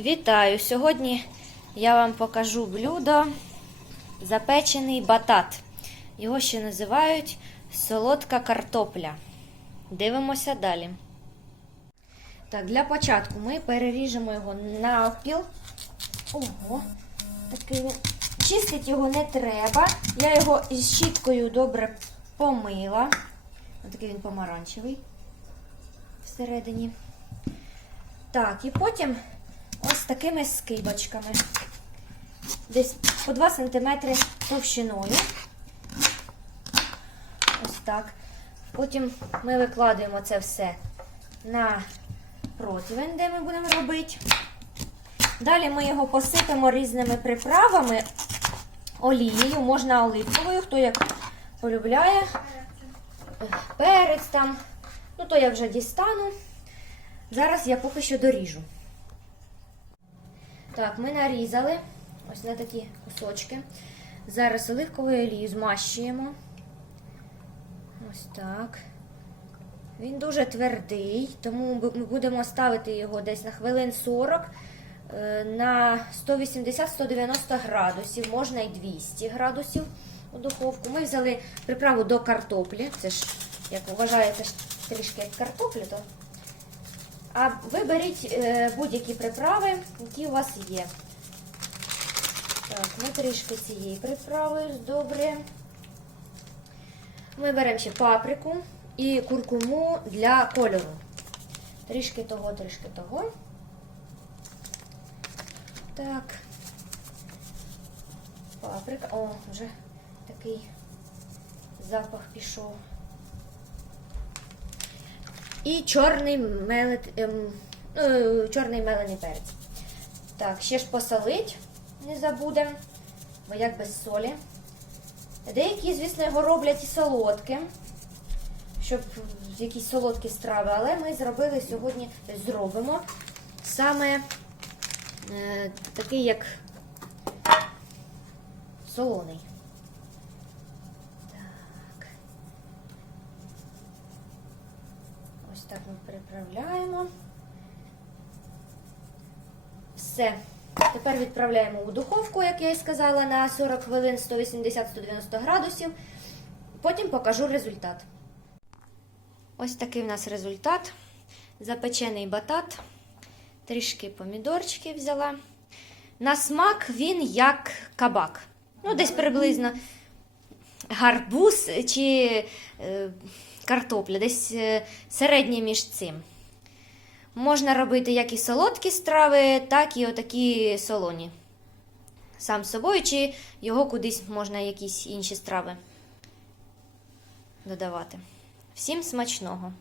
Вітаю! Сьогодні я вам покажу блюдо запечений батат. Його ще називають солодка картопля. Дивимося далі. Так, для початку ми переріжемо його навпіл. Ого, такий він. Чистити його не треба. Я його із щіткою добре помила. Ось такий він помаранчевий всередині. Так, і потім такими скибочками. Десь по 2 см товщиною. Ось так. Потім ми викладаємо це все на противень, де ми будемо робити. Далі ми його посипемо різними приправами, олією, можна оливковою, хто як полюбляє. Перець там. Ну, то я вже дістану. Зараз я поки що доріжу. Так, ми нарізали ось на такі кусочки. Зараз оливковою олією змащуємо. Ось так. Він дуже твердий, тому ми будемо ставити його десь на хвилин 40 е, на 180-190 градусів, можна і 200 градусів у духовку. Ми взяли приправу до картоплі. Це ж, як вважаєте, трішки як картоплю, то. А ви беріть е, будь-які приправи, які у вас є. Так, ми трішки цієї приправи добре. Ми беремо ще паприку і куркуму для кольору. Трішки того, трішки того. Так. Паприка. О, вже такий запах пішов. І чорний мелет, ем, ну, чорний мелений перець. Так, ще ж посолить, не забудемо, бо як без солі. Деякі, звісно, його роблять і солодким, щоб якісь солодкі страви, але ми зробили сьогодні, зробимо саме е, такий, як солоний. Так. Ось так ми приправляємо. Все. Тепер відправляємо у духовку, як я і сказала, на 40 хвилин 180-190 градусів. Потім покажу результат. Ось такий в нас результат. Запечений батат. Трішки помідорчики взяла. На смак він як кабак. Ну, десь приблизно гарбуз чи е, картопля, десь е, середнє між цим. Можна робити як і солодкі страви, так і отакі солоні. Сам собою, чи його кудись можна якісь інші страви додавати. Всім смачного!